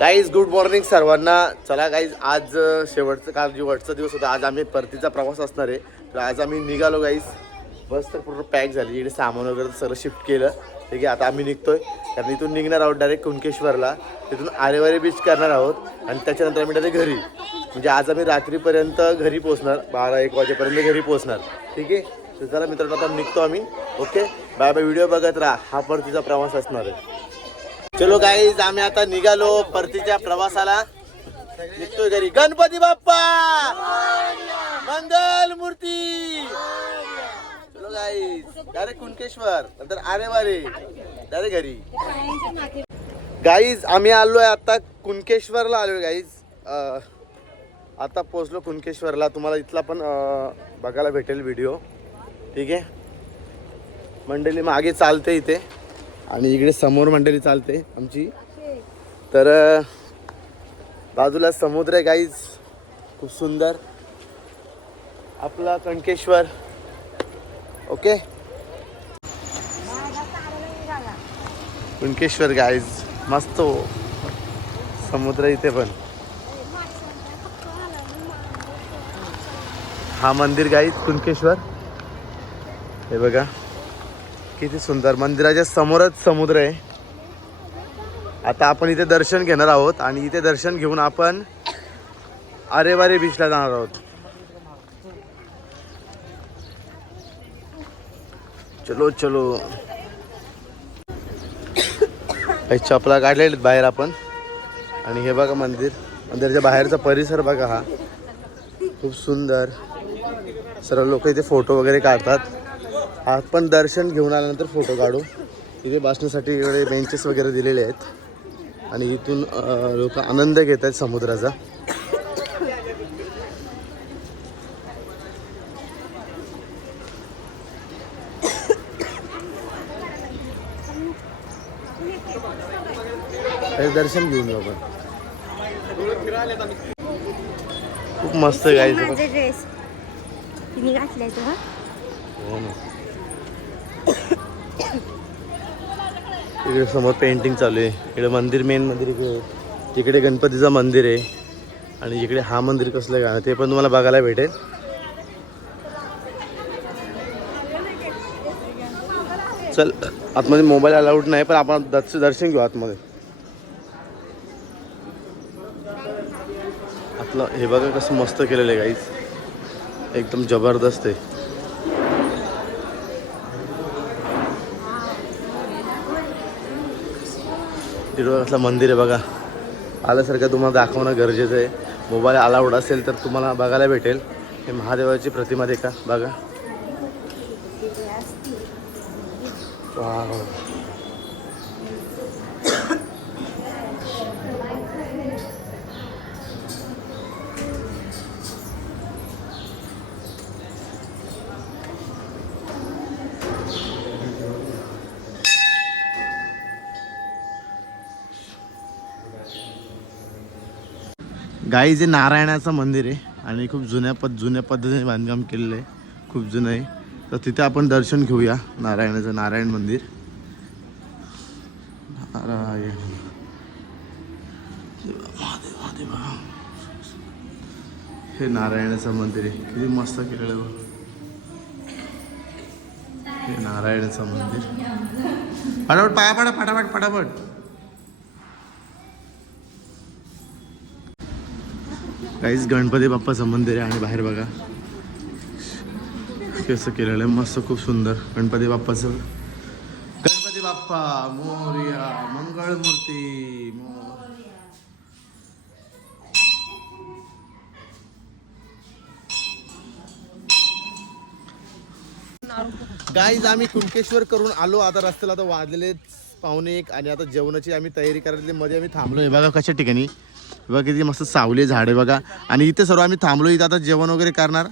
Guys good morning सर्वांना. चला guys आज शेवटचा दिवस होता. आज आम्ही परतीचा प्रवास असणार आहे. तर आज आम्ही निघालो गाईज. बस तर पूर्ण पॅक झाली. इकडे सामान वगैरे सगळं शिफ्ट केलं. ठीक आहे, आता आम्ही निघतोय. कारण इथून निघणार आहोत डायरेक्ट कुणकेश्वरला. तिथून आरेवारे बीच करणार आहोत आणि त्याच्यानंतर आम्ही डायरेक्ट घरी. म्हणजे आज आम्ही रात्रीपर्यंत घरी पोहोचणार. 12-1 वाजेपर्यंत घरी पोहोचणार. ठीक आहे, तर चला मित्रांनो आता निघतो आम्ही. Okay, bye bye. व्हिडिओ बघत राहा. हा परतीचा प्रवास असणार आहे. चलो गाईज आम्ही आता निघालो परतीच्या प्रवासाला. निघतोय घरी. गणपती बाप्पा मंगल मूर्ती. चलो गाईज डायरेक्ट कुणकेश्वर, नंतर आरेवारे, डायरेक्ट घरी. गाईज आम्ही आलोय आता कुणकेश्वरला आलोय गाईज. आता पोहोचलो कुणकेश्वरला. तुम्हाला इथला पण बघायला भेटेल व्हिडिओ. ठीक आहे, मंडळी मागे चालते इथे आणि इकडे समोर मंडळी चालते आमची. तर बाजूला समुद्र आहे गाईज, खूप सुंदर आपला कुणकेश्वर. ओके, कुणकेश्वर गाईज मस्त समुद्र इथे पण. हा मंदिर गाईज कुणकेश्वर. हे बघा किती सुंदर. मंदिराच्या समोरच समुद्र आहे. आता आपण इथे दर्शन घेणार आहोत आणि इथे दर्शन घेऊन आपण आरेवारे बीचला जाणार आहोत. चलो चलो. काही चपला काढलेले आहेत बाहेर आपण. आणि हे बघा मंदिर. मंदिराच्या बाहेरचा परिसर बघा. हा खूप सुंदर. सर्व लोक इथे फोटो वगैरे काढतात. आपण दर्शन घेऊन आल्यानंतर फोटो काढू. इथे बसण्यासाठी इकडे बेंचेस वगैरे दिलेले आहेत आणि इथून लोक आनंद घेत आहेत समुद्राचा. हे दर्शन घेऊन येऊ आपण. खूप मस्त गायचं. हो ना. इकडे समोर पेंटिंग चालू आहे. इकडे मंदिर, मेन मंदिर इकडे. तिकडे गणपतीचं मंदिर आहे आणि इकडे हा मंदिर कसलं गाणं ते पण तुम्हाला बघायला भेटेल. चल आतमध्ये मोबाईल अलाउड नाही, पण आपण दर्शन घेऊ आतमध्ये. आपलं हे बघा कसं मस्त केलेलं आहे गाईज. एकदम जबरदस्त आहे. तिकडं कसलं मंदिर आहे बघा. आल्यासारखं तुम्हाला दाखवणं गरजेचं आहे. मोबाईल अलाउड असेल तर तुम्हाला बघायला भेटेल. हे महादेवाची प्रतिमा आहे का बघा. वाव. गाई जे नारायणाचं मंदिर आहे आणि खूप जुन्या पद्धतीने बांधकाम केलेलं आहे. खूप जुनं आहे. तर तिथे आपण दर्शन घेऊया नारायणाचं. नारायण मंदिर. नारायण महादेव. हे नारायणाचं मंदिर आहे. किती मस्त केलेलं आहे. हे नारायणाचं मंदिर. फटाफट पाया पडा, फटाफट फटाफट. काहीच गणपती बाप्पाचं मंदिर आहे आणि बाहेर बघा कसं केलेलं आहे. मस्त खूप सुंदर गणपती बाप्पाचं. गणपती बाप्पा मोरया. मंगळ मूर्ती मोर. गाईज आम्ही कुणकेश्वर करून आलो. आता रस्त्याला आता वाजलेले 1:45 आणि आता जेवणाची आम्ही तयारी करायला मध्ये आम्ही थांबलोय. बघा कशा ठिकाणी. बघा किती मस्त सावली झाडे बघा. आणि इथे सर्व आम्ही थांबलो. इथं आता जेवण वगैरे करणार.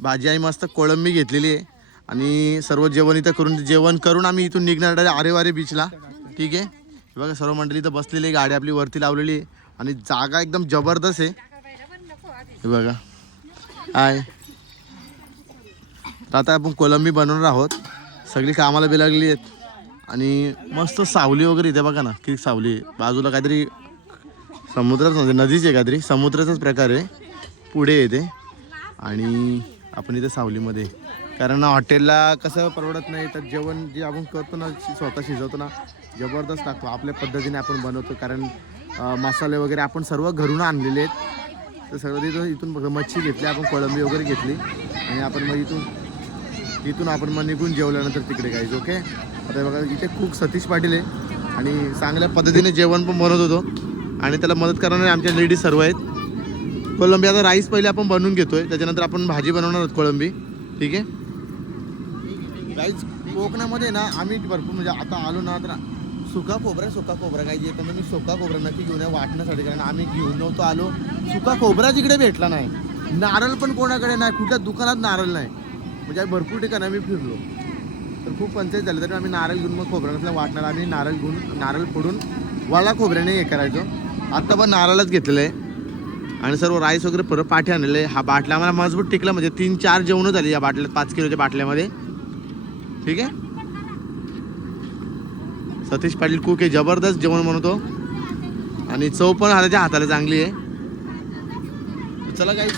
भाजी आई मस्त कोळंबी घेतलेली आहे आणि सर्व जेवण इथं करून जेवण करून आम्ही इथून निघणार आरेवारे बीचला. ठीक आहे, बघा सर्व मंडळी इथं बसलेली आहे. गाडी आपली वरती लावलेली आहे आणि जागा एकदम जबरदस्त आहे. हे बघा आहे. आता आपण कोळंबी बनवणार आहोत. सगळी कामाला बी लागली आहेत आणि मस्त सावली वगैरे इथे बघा ना किती सावली. बाजूला काहीतरी समुद्रात म्हणजे नदीच आहे काहीतरी, समुद्राचाच प्रकार आहे. पुढे येते आणि आपण इथे सावलीमध्ये, कारण हॉटेलला कसं परवडत नाही, तर जेवण जे आपण करतो ना, स्वतः शिजवतो ना, जबरदस्त लागतो. आपल्या पद्धतीने आपण बनवतो, कारण मसाले वगैरे आपण सर्व घरून आणलेले आहेत. तर सगळं इथून बघा, मच्छी घेतली आपण, कोळंबी वगैरे घेतली आणि आपण मग इथून आपण मग निघून जेवल्यानंतर तिकडे जायचं. ओके. आता बघा इथे कुक सतीश पाटील आहे आणि चांगल्या पद्धतीने जेवण पण बनवत होतो आणि त्याला मदत करणारे आमच्या लेडीज सर्व आहेत. कोळंबी आता राईस पहिले आपण बनवून घेतोय, त्याच्यानंतर आपण भाजी बनवणार आहोत कोळंबी. ठीक आहे राईस. कोकणामध्ये ना आम्ही भरपूर म्हणजे आता आलो ना, तर सुका खोबरा काही येतं, मी सुका खोबरा नक्की घेऊन या वाटण्यासाठी, कारण आम्ही घेऊन नव्हतो आलो. सुका खोबरा तिकडे भेटला नाही, नारळ पण कोणाकडे नाही, कुठल्या दुकानात नारळ नाही. म्हणजे भरपूर ठिकाणी आम्ही फिरलो, तर खूप पंचायत झाली, तरी आम्ही नारळ घेऊन मग खोबऱ्यातला वाटणार. आम्ही नारळ फोडून वाला खोबऱ्याने हे करायचो. आत्ता पण नारळच घेतलेलं आहे आणि सर्व राईस वगैरे परत पाठी आणलेले. हा बाटला आम्हाला मजबूत टिकला, म्हणजे 3-4 जेवणं झाली या बाटल्यात, 5 किलोच्या बाटल्यामध्ये. ठीक आहे. सतीश पाटील कुक आहे, जबरदस्त जेवण बनवतो आणि चव पण त्याच्या हाताला चांगली आहे. चला काही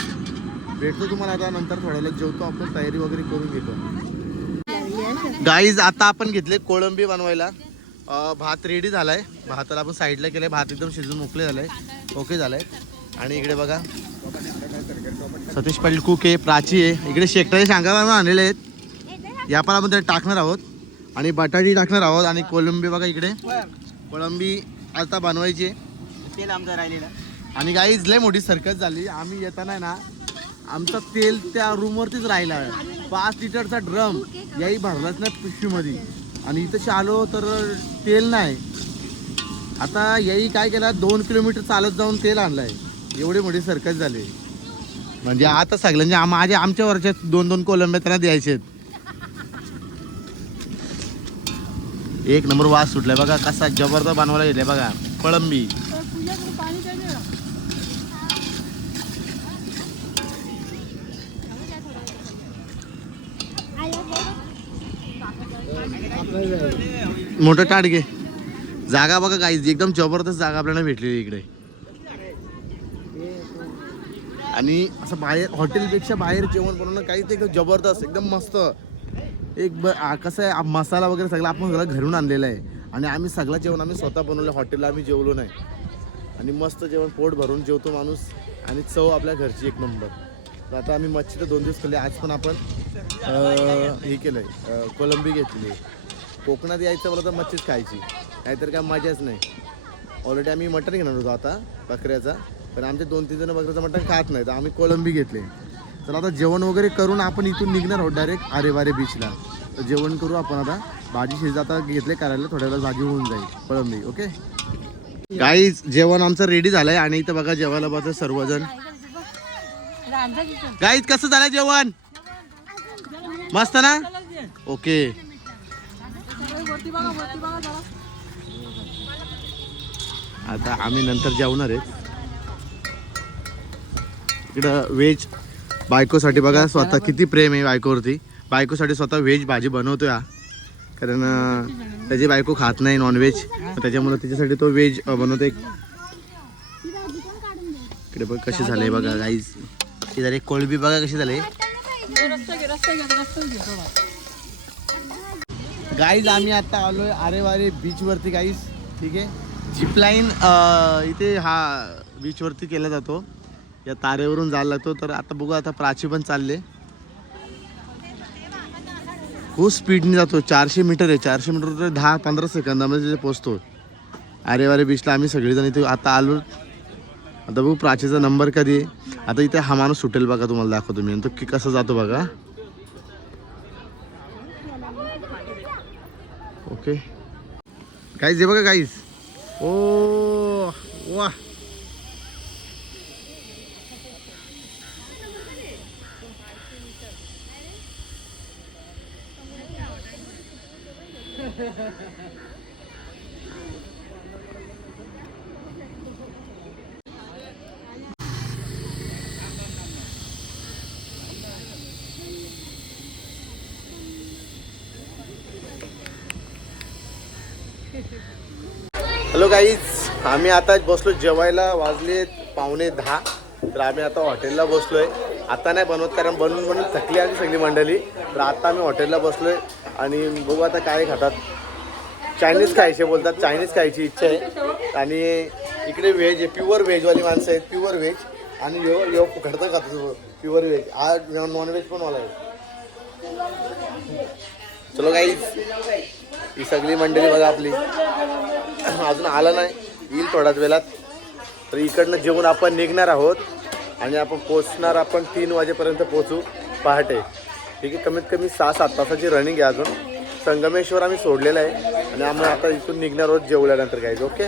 भेटतो तुम्हाला आता नंतर, थोड्या वेळात जेवतो आपण, तयारी वगैरे करून घेतो. गाईज आता आपण घेतले कोळंबी बनवायला. भात रेडी झालाय, भाताला आपण साईडला केलंय, भात एकदम शिजून मोकळे झालाय, ओके झालाय. आणि इकडे बघा सतीश पाटील कुक आहे, प्राची आहे, इकडे शेकटाचे शांगा आणलेले आहेत, या पण आपण त्यात टाकणार आहोत आणि बटाटी टाकणार आहोत. आणि कोळंबी बघा इकडे, कोळंबी आता बनवायची आहे, तेल आमचं राहिलेलं. आणि गाईज लय मोठी सर्कस झाली, आम्ही येताना ना आमचा तेल त्या रूमवरतीच राहिला. 5 लिटरचा ड्रम याही भरलाच नाही पिशवीमध्ये, आणि इथं आलो तर तेल नाही. आता याही काय केला, 2 किलोमीटर चालत जाऊन तेल आणलंय. एवढी मोठी सर्कस झाली. म्हणजे आता सगळ्यांच्या माझ्या आमच्या वरच्या 2-2 कोलंब्या त्यांना द्यायचे आहेत. एक नंबर वास सुटलाय बघा, कसा जबरदस्त बनवायला गेलाय बघा कोळंबी. मोठं ताट घे. जागा बघा गाईज, एकदम जबरदस्त जागा आपल्याला भेटलेली इकडे. आणि असं बाहेर हॉटेलपेक्षा बाहेर जेवण बनवणं काहीच एकदम जबरदस्त, एकदम मस्त. कसं आहे, मसाला वगैरे सगळं आपण सगळं घरून आणलेलं आहे आणि आम्ही सगळं जेवण आम्ही स्वतः बनवलं. हॉटेलला आम्ही जेवलो नाही आणि मस्त जेवण, पोट भरून जेवतो माणूस आणि चव आपल्या घरची एक नंबर. तर आता आम्ही मच्छी तर 2 दिवस खाल्ली, आज पण आपण हे केलं आहे, कोळंबी घेतली. कोकणात यायचं मला तर मच्छीच खायची, नाहीतर काय मजाच नाही. ऑलरेडी आम्ही मटण घेणार होतो आता बकऱ्याचा, पण आमचे 2-3 जण बकऱ्याचं मटण खात नाही, तर आम्ही कोळंबी घेतले. तर आता जेवण वगैरे करून आपण इथून निघणार आहोत डायरेक्ट आरेवारे बीचला. तर जेवण करू आपण आता. भाजी आता घेतले करायला, थोड्या वेळात भाजी होऊन जाईल कोळंबी. ओके गाईज, जेवण आमचं रेडी झालंय आणि इथं बघा जेवायला बघा सर्वजण. गाईज कसं झालं जेवण, मस्त ना? ओके. आता आम्ही नंतर जेवणार आहे. इकडं व्हेज बायकोसाठी बघा, स्वतः किती प्रेम आहे बायकोवरती. बायकोसाठी स्वतः व्हेज भाजी बनवतोय हा, कारण त्याची बायको खात नाही नॉनव्हेज, त्याच्यामुळे तिच्यासाठी तो व्हेज बनवतोय. इकडे बघ कशी झाले बघा गाईज, ती झाली कोळंबी बघा कशी झाली गाईज. आम्ही आता आलोय आरेवारे बीच वरती गाईज. ठीक आहे, झिपलाईन इथे हा बीच वरती केला जातो, या तारेवरून जायला लागतो. तर आता बघू, आता प्राची पण चालले, खूप स्पीडने जातो. 400 मीटर आहे, 400 मीटर तर 10-15 सेकंदामध्ये तिथे पोहोचतो आरेवारे बीचला. आम्ही सगळेजण इथे आता आलो. आता बघू प्राचीचा नंबर कधी आहे. आता इथे हा माणूस सुटेल बघा, तुम्हाला दाखवतो मी तो की कसं जातो बघा. ओके गाईज, हे बघा गाईज, ओ वा. हॅलो गाईज, आम्ही आता बसलो जेवायला, वाजले 9:45. तर आम्ही आता हॉटेलला बसलोय. आता नाही बनवत कारण बनवून बनवून थकली आम्ही सगळी मंडळी. तर आता आम्ही हॉटेलला बसलोय आणि बघू आता काय खातात. चायनीज खायचे बोलतात, चायनीज खायची इच्छा आहे. आणि इकडे व्हेज आहे, प्युअर व्हेजवाली माणसं आहेत, प्युअर व्हेज. आणि यो फुकटचं खातो प्युअर व्हेज. आज नॉनव्हेज पण वाला आहे. चलो गाईज, ही सगळी मंडळी बघा आपली अजून आला नाही, येईल थोड्याच वेळात. तर इकडनं जेवून आपण निघणार आहोत आणि आपण पोचणार, आपण 3 वाजेपर्यंत पोचू पहाटे. ठीक आहे, कमीत कमी 6-7 तासाची रनिंग आहे. अजून संगमेश्वर आम्ही सोडलेलं आहे आणि आम्ही आता इथून निघणार आहोत जेवल्यानंतर गाईज. ओके.